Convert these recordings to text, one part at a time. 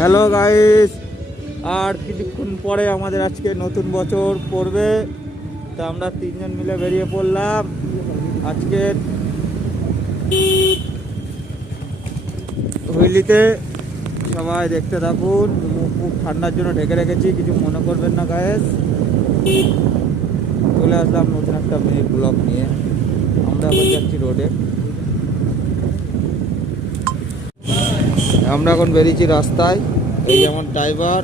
Hello guys, আর কিছুক্ষণ পরে আমাদের আজকে নতুন বছর পড়বে। তা আমরা তিনজন মিলে বেরিয়ে পড়লাম আজকে হুইলিতে। সবাই দেখতে থাকুন, মুখ ঠান্ডার জন্য ঢেকে রেখেছি, কিছু মনে করবেন না গাইস। চলে আসলাম নতুন একটা মিনি ব্লগ নিয়ে। আমরা এখন যাচ্ছি রোডে, আমরা এখন বেরিয়েছি রাস্তায়। এই যেমন ড্রাইভার,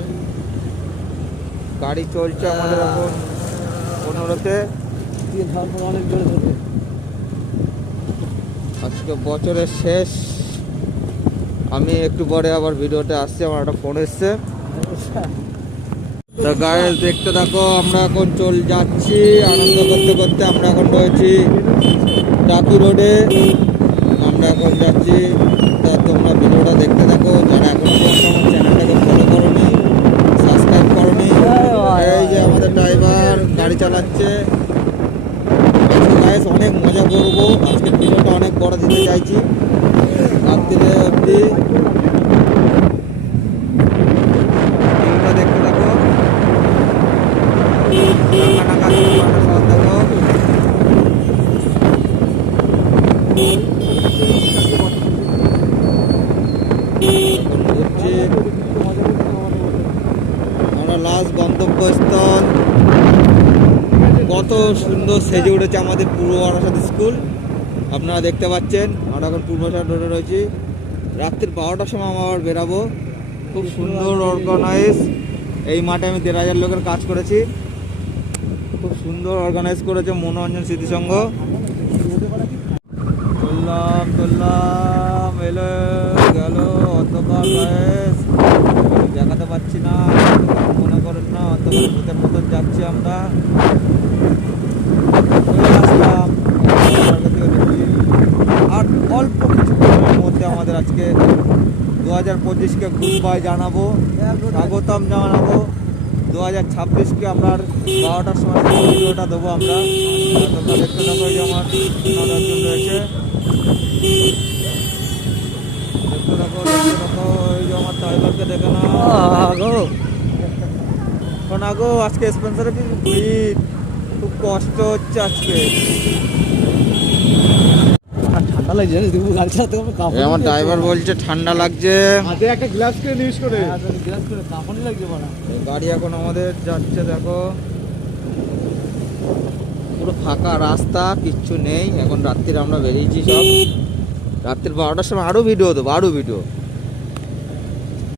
গাড়ি চলছে আমাদের এখন 15-তে। অনেক জোরে চলবে। আজকে বছরের শেষ। আমি একটু পরে আবার ভিডিওতে আসছি, আমার একটা ফোন এসছে। তো গাড়ি দেখতে থাকো, আমরা এখন যাচ্ছি আনন্দ করতে করতে। আমরা এখন রয়েছি টাকি রোডে, আমরা এখন যাচ্ছি। তা তোমরা ভিডিওটা দেখতে থাকো, যারা এখনো পর্যন্ত আমার চ্যানেলটাকে ফলো করোনি, সাবস্ক্রাইব করোনি। এই যে আমাদের ড্রাইভার গাড়ি চালাচ্ছে। গাইস অনেক মজা করবো আজকে, ভিডিওটা অনেক বড় দিতে চাইছি রাত্রিরে অবধি। ভিডিওটা দেখতে থাকো, আমরা লাস্ট গন্তব্যস্থল। কত সুন্দর সেজে উঠেছে আমাদের পূর্ব বারাসাত স্কুল, আপনারা দেখতে পাচ্ছেন। আমরা এখন পূর্ব বারাসাত রোডে রয়েছি। রাত্রির 12টার সময় আমরা আবার বেরাবো। খুব সুন্দর অর্গানাইজ। এই মাঠে আমি 1,500 লোকের কাজ করেছি। খুব সুন্দর অর্গানাইজ করেছে মনোরঞ্জন স্মৃতিসংঘ। চললাম এলো গেল অন্ধকার গায়েস, দেখাতে পাচ্ছি না, মনে করেন না। অন্ধকার ভূতের মতন যাচ্ছি আমরা। চলে আসলাম আর অল্প কিছুক্ষণের মধ্যে আমাদের আজকে 2025-কে গুড বাই জানাবো, স্বাগতম জানাবো। 2026-কে আমরা 12টার সময় ভিডিওটা দেবো আমরা। তোমরা দেখতে থাকো, যে আমার 9 রয়েছে। দেখতে থাকো। এই যে আমার ড্রাইভারকে দেখে না শোন আগো, আজকে স্পেন্সারে কি ভিড়, খুব কষ্ট হচ্ছে আজকে। ঠান্ডা লাগছে জানিস, তুমি গাড়ি চালাতে হবে। আমার ড্রাইভার বলছে ঠান্ডা লাগছে। হাতে একটা গ্লাস করে ইউজ করে, গ্লাস করে কাঁপানি লাগছে বড়া। গাড়ি এখন আমাদের যাচ্ছে, দেখো পুরো ফাঁকা রাস্তা, কিচ্ছু নেই। এখন রাত্রির আমরা বেরিয়েছি সব। রাত্রির 12টার সময় আরো ভিডিও দেবো, আরো ভিডিও।